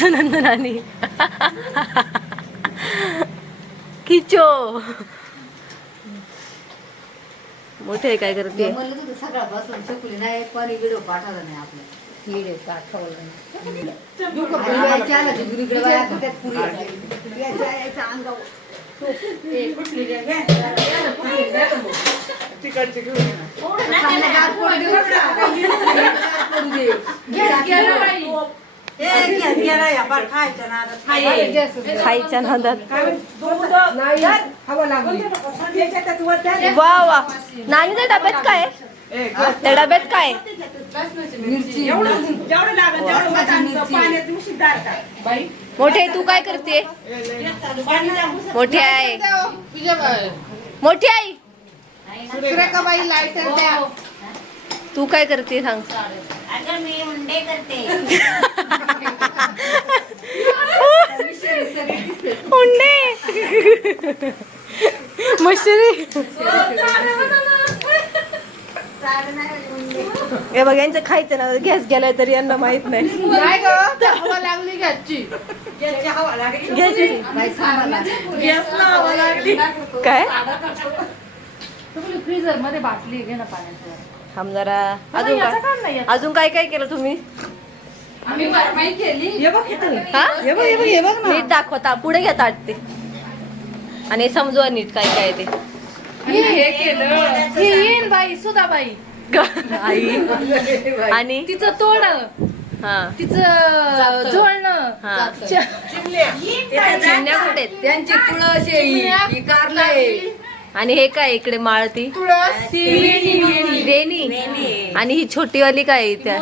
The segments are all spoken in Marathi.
आणि किचो. मोठे काय करते? म्हणलं तुझं सगळा बसून चकुली नाही पण व्हिडिओ पाठवला नाही आपल्या व्हिडिओ पाठवलं आणि यायच्या आला ते गुरुकडे बाया त्यात पुरी यायच्या. यायच्या यायच्या अंगावर. चांगलं गार खायच्या नादात वा वा नानी त्या डब्यात काय? त्या डब्यात काय मोठे तू काय करते मोठी आहे मोठी आई तू काय करते सांग अगं मी उंडे करते. उंडे मशरी. हे बघ यांचं खायचं ना गॅस गेलाय तरी यांना माहीत नाही. नाही ग हवा लागली घ्यायची गॅस बाई सांगायला. काय? फ्रीजरमध्ये बाटली घे ना पाण्याची जरा. अजून काय? अजून काय काय केलं तुम्ही? आम्ही बारमाही केली. हा नीट दाखवता पुढे घ्या ताटते आणि समजवा नीट काय काय ते. हे केलं. ही येईन बाई आई. आणि? तिचं तोड. हा. तिचं झोळणं. हा. चिमण्या. कुठे आहेत? त्यांची ही. ही कारलं आहे. आणि हे काय इकडे माळती? वेणी आणि ही छोटी वाली काय आहे त्या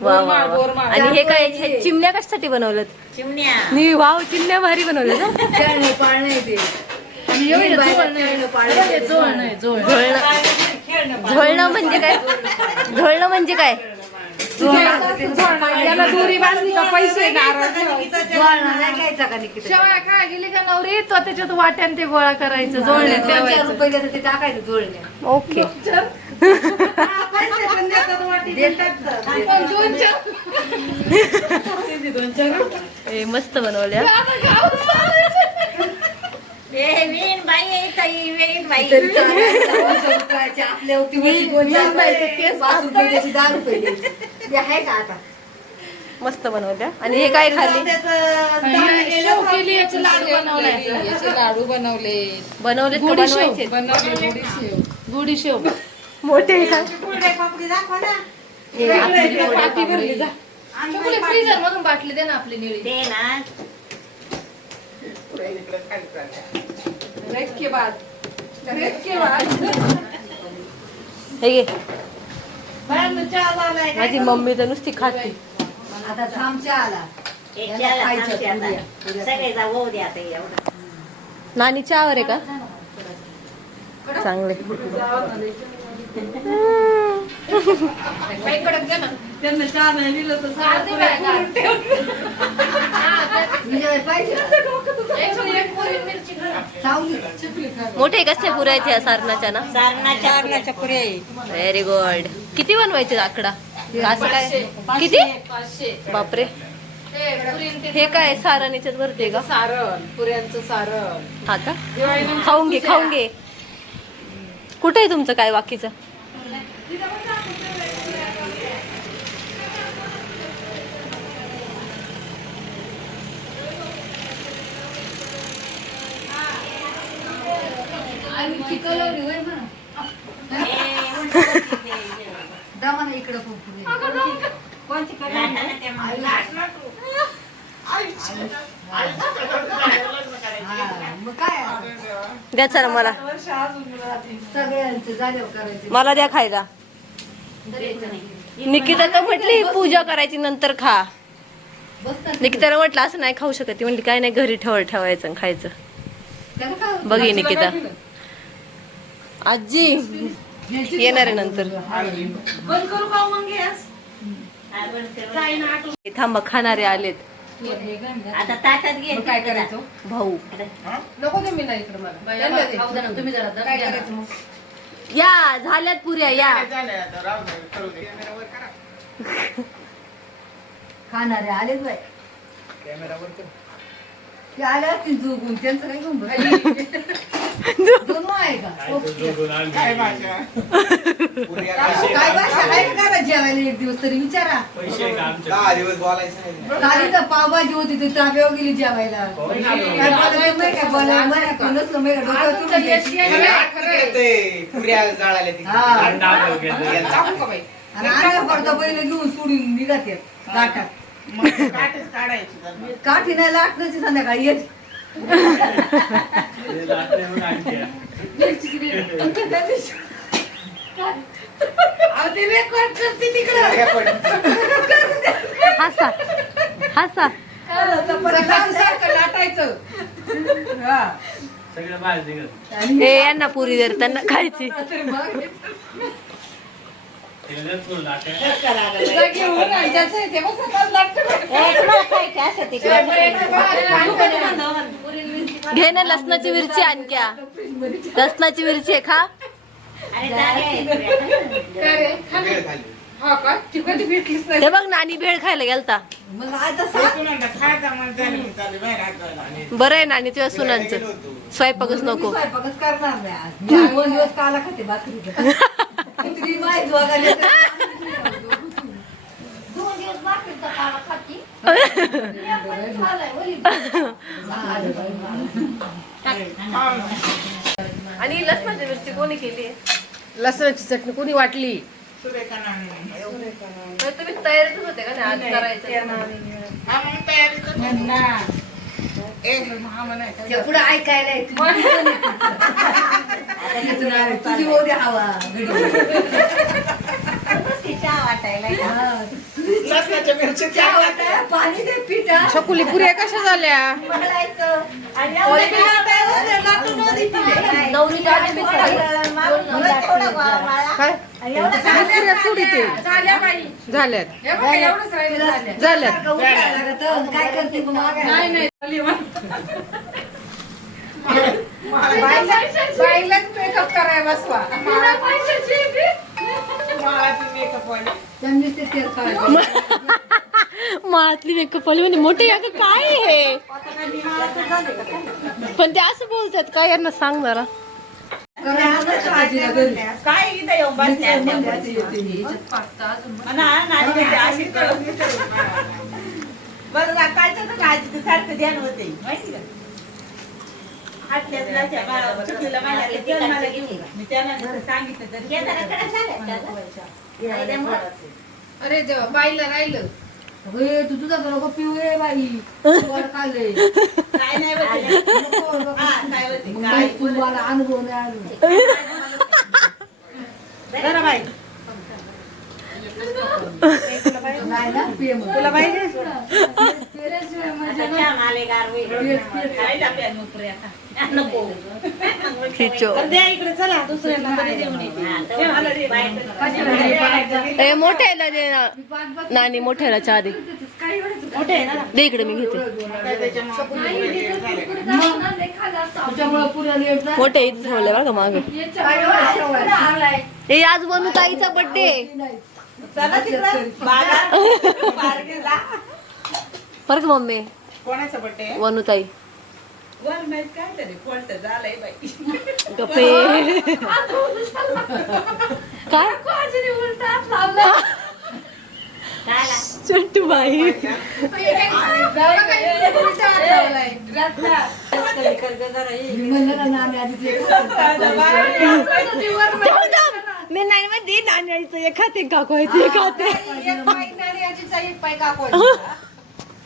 वा वा वा. आणि हे काय हे चिमण्या कशासाठी बनवलं चिमण्या. मी वाव चिमण्या भारी बनवलं ना झोळणं म्हणजे काय? झोळणं म्हणजे काय? झोळणं. याला दोरी बांधली का? पैसे नारळ ठेवायचे. जोडणं नाही घ्यायचा का निकिता? शेवया खाय गेली का नवरी? तो त्याच्यात वाट्यान ते गोळा करायचं जोडण्यात दोन चार ठेवायचं. रुपये देतात ते टाकायचं ओके. पण दोन चार. ए, मस्त बनवल्या. आपल्या दहा रुपये आहे का आता? मस्त बनवल्या आणि हे काय खाली लाडू बनवले. बनवले. गुडी शेव? बनवायचे? गुडी मोठे फ्रीजर मधून बाटली दे ना आपली निळी. ते ना. रेट के बाद रेट के बाद हे घे. माझी मम्मी तर नुसती खाते. आता आता एवढं. नानी चहावर आहे का? चांगले. काही कडक दे ना. त्यांना चहा नाही दिलं तर मोठे कसले पुरायचे या सारणाच्या ना? सारणाच्या व्हेरी गुड किती बनवायचे आकडा असं काय? किती? बापरे. हे हे काय सारण याच्यात भरते का? सारण पुऱ्यांचं सारण. हा का? खाऊन घे खाऊन घे. कुठे आहे तुमचं काय बाकीचं? इकडं? द्या चला मला. सगळ्यांचं झाल्यावर करायचं. मला द्या खायला. निकिता तर म्हटली पूजा करायची नंतर खा. निकिताला म्हटलं असं नाही खाऊ शकत. ती म्हणली काय नाही घरी ठेव ठेवायचं आणि खायचं. बघी निकिता. आजी. येणार आहे नंतर. बंद करू का मग गॅस? थांबा खाणारे आलेत. आता ताटात घे. काय करायचं? भाऊ. नको नाही. तुम्ही मग? या झाल्यात पुऱ्या या. खाणारे आलेच बाय ते आले असतील जोगून त्यांचं काय घेऊन बसले? दोन आहे का? काय भाषा? आहे का घरात जेवायला एक दिवस तरी? विचारा. दहा दिवस बोलायचं नाही. काली तर पावभाजी होती ती ताब्यावर गेली जेवायला. काय माहिती. बोलायला नसलं का डोक्यावर चढून. हा. आणि अंगावर बैल घेऊन सोडून निघत येत काठी नाही लाटण्याची संध्याकाळी येत. हसा हसा. हे. यांना पुरी जर त्यांना खायची. घे ना लसणाची मिरची आणक्या लसणाची मिरची आहे खा. हे बघ नानी भेळ खायला गेलता. मग आता सांग. बरं आहे नानी तुझ्या सुनांचं. स्वयंपाकच मी नको. स्वयंपाकच करणार नाही आणि लसणाची मिरची कोणी केली? लसणाची चटणी कोणी वाटली? तुम्ही तयारीतच होते का नाही? आज करायचं पुढे ऐकायला तुझी हवा. पुऱ्या कशा झाल्या? बोलायचं. आणि एवढं काय? पुऱ्या सोडी ते झाल्यात. झाल्यात. काय करते ते तेल काढलं. माळातली मेकअप वाली म्हणजे मोठे अगं काय आहे पण ते असं बोलतात काय यांना सांग जरा. काय इथं येऊन बसल्या ही. बरं कालचं तर सारखं ध्यान होते माहिती का? अरे देवा बाईला राहिलं. तू तुझा तर नको पिऊ ये बाई. काय नाही होते नको, नको. हा, काय होते मग काय बाई, तू मला अनुभव नाही आला. बाई. नाही ना पिये मग. आता चहा मालेगार होईल. खायला प्या मग पुऱ्या खा. नको. खिचो द्या इकडे चला मोठ्याला दे ना नानी मोठ्याला चहा दे इकडे मी घेते. मोठे इथे ठेवले बघा माग? ए आज बनू ताईचा. बरं का मम्मी? कोणाचा बर्थडे वनुताई वर नाही काय तरी कोणतं झालंय बाई गप्पे काय बाई मी एक नाही मध्ये नाण्याचं एक खाते काकवायचं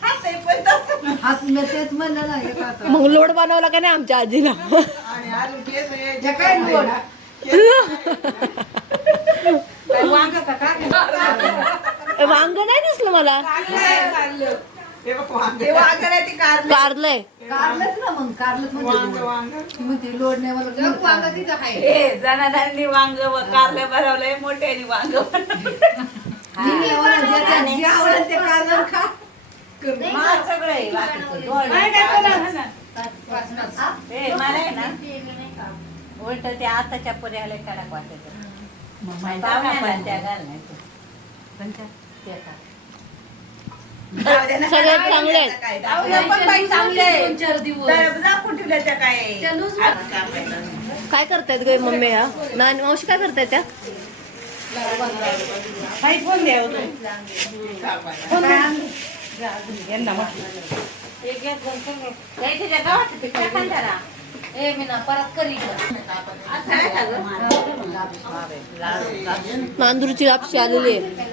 एक खाते हात मी तेच म्हणलं ना एक हात. मग लोड बनवला का नाही आमच्या आजीला? जे काय लोड? ए, वांग नाही दिसलं मला. कारलंय. कारलंच ना मग कारलंच म्हणजे लोड. ती म्हणते लोड नाही मला कारलं. वांग कारले भरवलंय मोठ्याने वांग मी जे- ते कारलं खा. सगळं आहे बाकीचं. गोड ए, मला आहे ना उलट ते आताच्या पुऱ्याला कडक वाटत पाहुण्याला त्या घाल नाही ते. ते का. जाऊ दे ना. सगळ्यात चांगले आहेत. काय, जाऊ दे, पण बाई चांगले आहे. दोन चार दिवस तर दाखवून ठेवल्या त्या काय. काय करतायत ग मम्मी या नानी मावशी काय करतायत त्या बाई, फोन द्या हो तुम्ही. फोन द्या. ए मी ना परत करी नांदूरची लापशी आलेली आहे.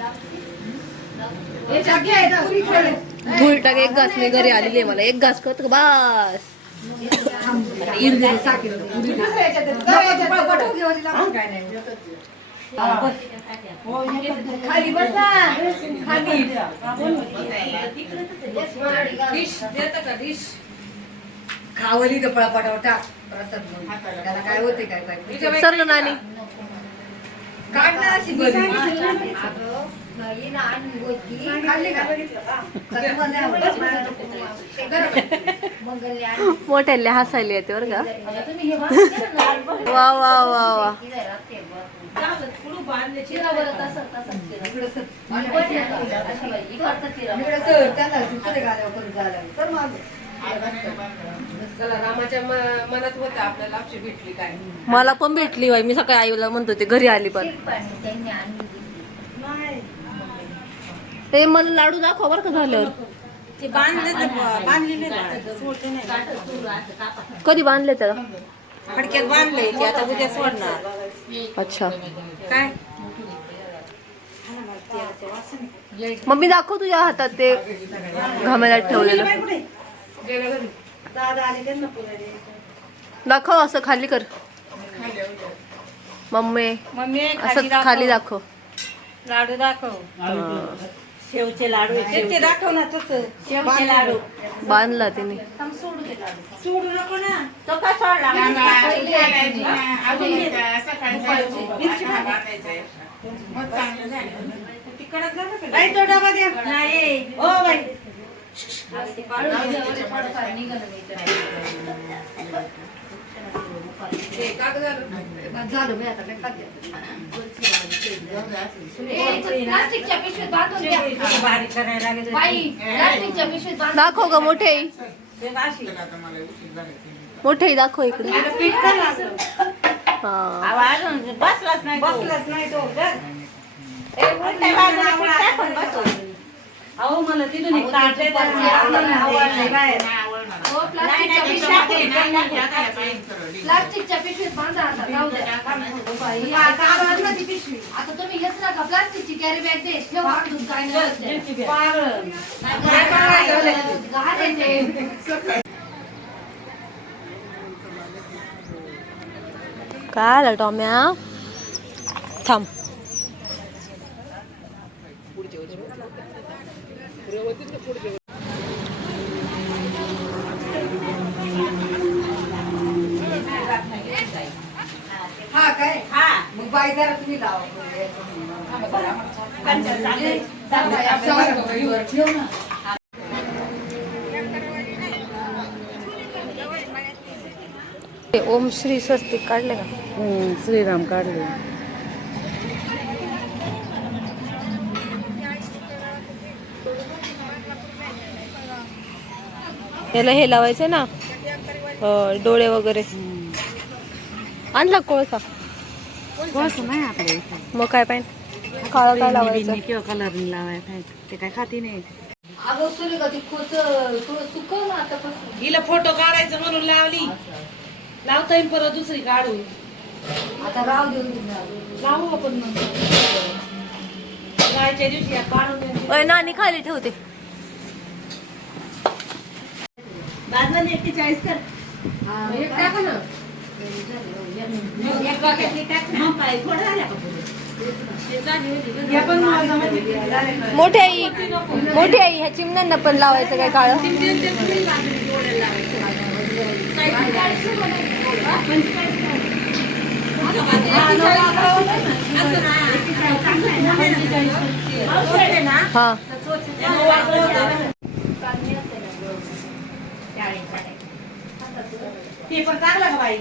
धूळ टाक एक घास मी घरी आलेली आहे मला. एक घास करतो बास. खाली बस खाली डिश देतं का डिश खावली तर म्हणून. त्याला काय होते काय काय सर नानी. काढ ना अशी. मोठ्याले हसायला येते बरं का? वा वा वा वा. चिरा बरं तसं तसं चिरा इकडं सर. इकडचं चिरा इकडं सर. त्यांना दुसरे गाड्यावर करून जायला लागलं. तर मागं. चला रामाच्या म- मनात होतं आपल्याला लापशी भेटली काय? मला पण भेटली बाई. मी सकाळी आईला म्हणत होते घरी आली पण. ते मला लाडू दाखवा बरं का झाल्यावर. ते बांधले तर बांधलेले ना. सोडले नाही. कधी बांधले त्याला? फडक्यात बांधले ते आता उद्या सोडणार. अच्छा. काय? मम्मी दाखव तुझ्या हातात ते घामेला ठेवलेलं. दाखव असं खाली कर. मम्मी मम्मी असं खाली दाखव. लाडू दाखव. शेवचे लाडू ते दाखव ना तसं. शेवचे लाडू. बांधला तिने. सोडू नको ना. तो का तो डबा द्या नाही ओ बाई झालं मी आता काय खाते. प्लास्टिकच्या पिशवीत बांधून द्या बारीक करायला लागेल बाई प्लास्टिकच्या पिशवीत बांधून दाखव ग मोठे. मोठे दाखव इकडे. हा. आवाज बसलाच नाही बसलाच नाही तो धर. ए, उलट्या बाजूला पीठ टाकून बसव. अहो मला तिथून एक ताट दे तर मी आणलं आवडलंय बाहेर. प्लास्टिकच्या पिशवीत प्लास्टिकच्या पिशवीत बांधा आता जाऊ द्या. बाई, आता आता तुम्ही नका प्लास्टिकची कॅरी बॅग दे. ठेव बांधून काय नाही होत ते. पागल. घाण आहे ते. काय आलं टॉम्या थांब हा काय हा. मग बाई जरा तुम्ही लावा कंचन चाललंय. ते ओम श्री स्वस्तिक काढले का? श्रीराम काढले. याला हे लावायचे ना अं, डोळे वगैरे. आणला कोळसा? नाही आपल्या मग काय पाहिजे? काळं काय लावायचं? किंवा कलर लावायचा ते काय खाती नाही. अगं तुला का ती खोच थोडं सुकव ना आतापासून. हिला फोटो काढायचं म्हणून लावली. लावता येईल परत दुसरी काढू आता राव देऊन लावू आपण नंतर जायच्या दिवशी या काढून. अय, नानी खाली ठेवते. बाजूला एक्केचाळीस कर एक टाका ना. एक बागेतली टाक ना. पाय थोडं झाल्या का पुढे? या पण माझं म्हणजे का? मोठी आई. मोठी आई ह्या चिमण्यांना पण लावायचं काय काळं? हा. पेपर टाकला का बाई?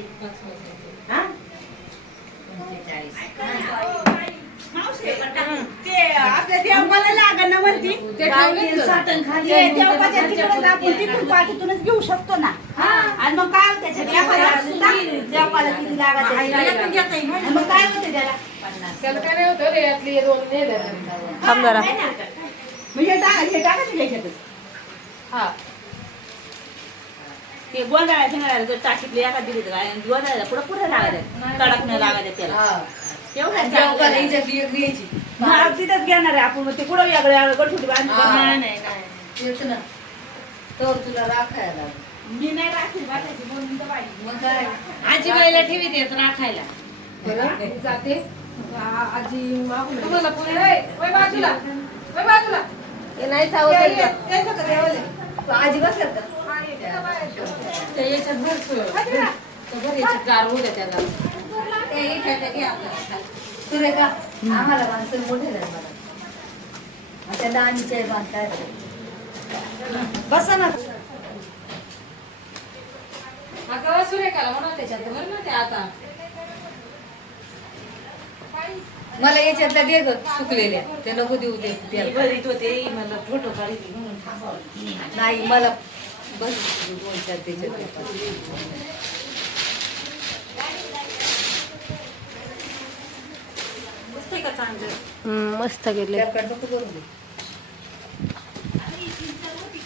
हा? ते आपल्या देवाला लागण ना वरती बाई, साठण खाली आहे. देवबाच्या तिकडेच आपण तिथून पाठीतूनच घेऊ शकतो ना. आणि मग काय होतं त्याच्यात एखादा सुद्धा देवबाला किती लागत? आहे. आणि मग काय होतं त्याला? त्याला काय नाही होतं रे यातली हे दोन नेले थांब जरा. म्हणजे टा- हे हा ते गोंधळा शेंगाळ्याला जर टाकीतली एका दिली तर काय गोंधळाला पुढे पुढे लागायचं कडक नाही लागायचं त्याला. हा. तेवढं चांगलं. मग तिथंच घेणार आहे आपण मग ते कुठं वेगळं वेगळं गठुडी बांधून हा. करणार. तेच ना. तर तुला राखायला. मी नाही तर पाहिजे मग काय आजी बाईला ठेवी देत राखायला बरं जाते आ- आजी मागून तुम्हाला पुढे ए, वय बाजूला वय बाजूला हे नाही चावत ये, आहे ये, का? त्यांच्याकडे यावं तू आजी बसल्यात का त्या याच्यात भर सोय. तर भर याच्यात गार होऊ द्या त्याला ते इथे घे आपल्याला. तुरे का? आम्हाला माणसं मोठे झाले मला आणि त्या लहानीचे बांधताय बसा ना. हा सुरेखाला म्हणा त्याच्यात भर ना ते आता. मला याच्यातल्या दे ग सुकलेल्या. ते नको देऊ दे मी त्याला. भरीत होते मला फोटो काढली म्हणून थांबावं. नाही मला बस. दोन चार त्याच्यात का चांगलं? मस्त गेले.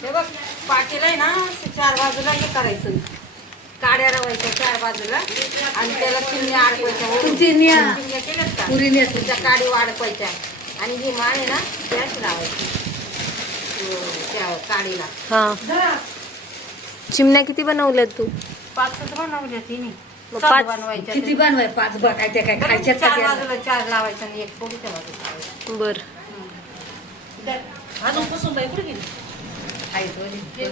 हे बघ पाटीला आहे ना चार बाजूला हे करायचं. काड्या रवायच्या चार बाजूला आणि त्याला चिमण्या अडकवायच्या वरून. तुमची न्या. चिमण्या केल्यात का? पुरी नेत तुमच्या काडी वाढवायच्या आणि ही माळ आहे ना त्याच लावायची. हो, त्या काडीला. हा. चिमण्या किती बनवल्यात तू? पाचच बनवल्या तिने मग सात पाच- बनवायच्या किती बनवाय? पाच काय त्या काय खायच्यात का चार त्या? बाजूला चार लावायच्या आणि एक पोळीच्या बाजूला लावायचं. बर. अजून बाई कुठे गेली?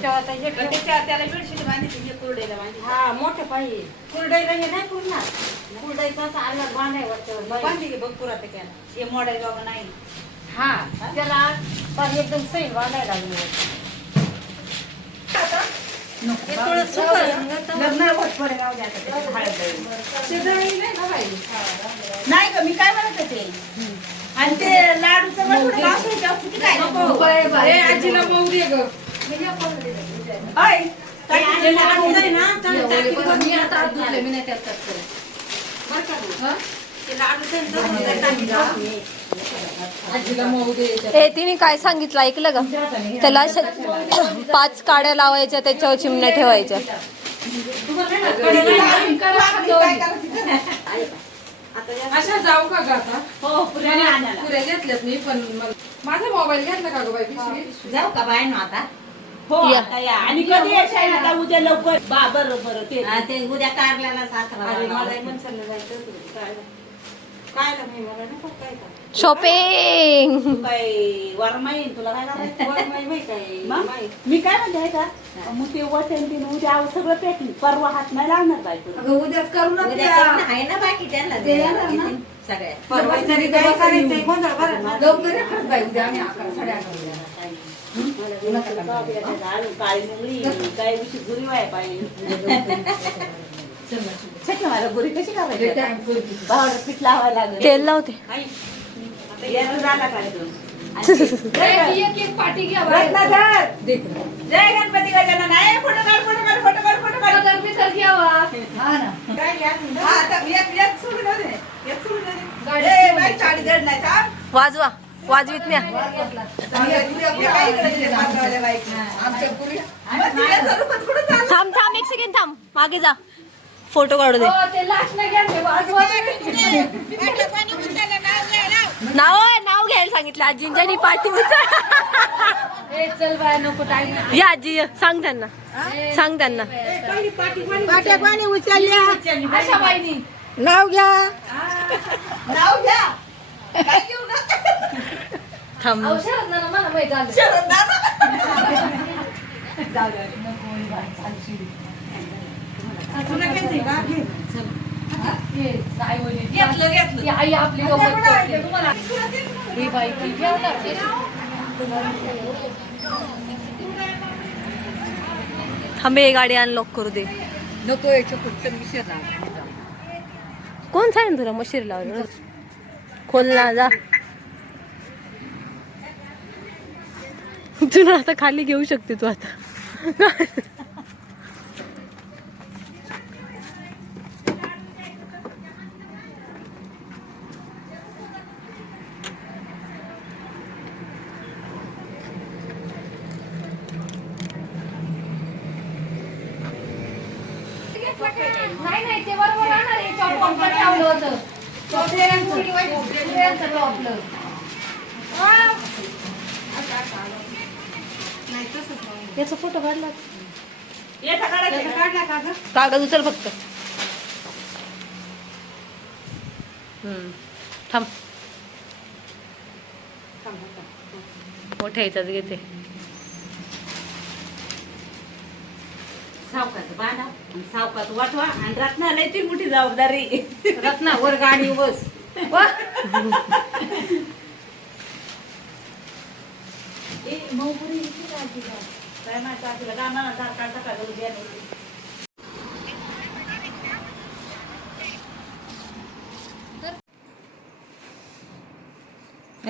आता हे ठेव. त्याला बेडशीट बांधायची हे कुरडईला बांधायची हा मोठे पाहिजे कुरडईला हे नाही पुरणार. कुरडईचा असा बांधली की बघ पुरात त्याला. हे बाबा नाही. हा त्याला पण एकदम सैल बांधायला लागली हे आता नाही ग मी काय म्हणत होते? आणि ते लाडूचं किती काय आजीला मऊ दे ग. ते ना, मी आता मी नाही त्यात? हा? तिने काय सांगितलं? ऐकलं का? त्याला पाच काड्या लावायच्या त्याच्यावर चिमण्या ठेवायच्या. अशा जाऊ का आता? हो पुऱ्या घेतल्यात मी पण माझा मोबाईल घेतला का ग बाई जाऊ का बाय ना आता? हो या. आता या. आणि कधी आता? उद्या लवकर. बा बरं बरं ते ते उद्या कारल्याला साखर काय मला नको काय का शॉपिंग काय वरमाई तुला काय करायचं? वरमाई मग? मी काय म्हणते आहे का मग ते वचन दिन उद्या सगळं पॅकिंग परवा हात नाही लागणार बायको. अगं उद्याच करू ना उद्या त्या. करून आहे ना बाकी त्यांना ते येणार ना. सगळ्या. परवा तरी काय काय करायचंय करायचं? गोंधळ बरं ना. लवकर ये खरंच बाई उद्या आम्ही अकरा साडे अकरा काळी मुंगळी काय विषय गुरी वाय पाहिजे छट ना मला गुरी कशी करायची भावडं पीठ लावायला लागेल तेल लावते. जय गणपती गजानन. आहे फोटो काढ फोटो काढ फोटो काढ फोटो काढ. हा ना. काय? हा, एक सोडून. एक सोडून साडी जड नाही? वाजवा. वाजवीत न्या हे? थांब थांब एक सेकंड थांब. मागे जा. फोटो काढू दे. हो. नाव नाव घ्यायला सांगितलं आजींच्या आणि पाठी उचल ए, चल बाय नको टाइम या आजी ये. सांग त्यांना. सांग त्यांना. पाट्या पाणी उचलल्या नाव घ्या. नाव घ्या. थांब. शरद आई वडील. घेतलं घेतलं ही आई आपली आता गंमत कुठं करते. आहे? तुम्हाला ही बाई पण ठेवणार ते. थांबे हे गाडी अनलॉक करू दे. नको याच्या ना कोण सांगेल तुला मशीर लावलं खोल ना जा. तू ना आता खाली घेऊ शकते तू आता. नाही नाही ते बरोबर राहणार आहे. पण होतं. चॉकलेट टॉपलं याचा फोटो काढला? कागद उचल फक्त. हम्म. थांब. मोठ्या याच्यात घेते. सावकाचं बांधा आणि सावकाचं वाटवा आणि रत्नाला ती मोठी जबाबदारी. रत्ना वर गाडी बस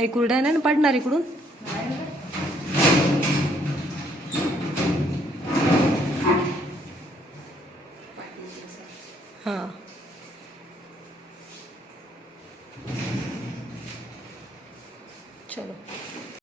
कुरड्या नाही ना पडणार इकडून?